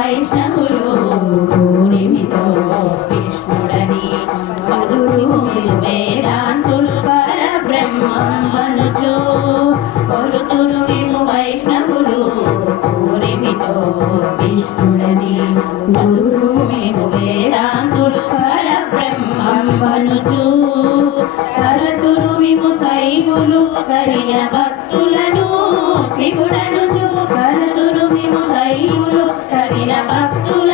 వైష్ణవులు నిమితో విష్ణుడని పలురు వేదాంతులు పరబ్రహ్మనుచు కొలుతురు విము వైష్ణవులు నిమితో విష్ణుడని పలురు విము వేదాంతులు పరబ్రహ్మనుచు కలతురు విము శైవులు కరియ భక్తులను శివుడనుచు కలతురు విము శైవులు కరిన భక్తుల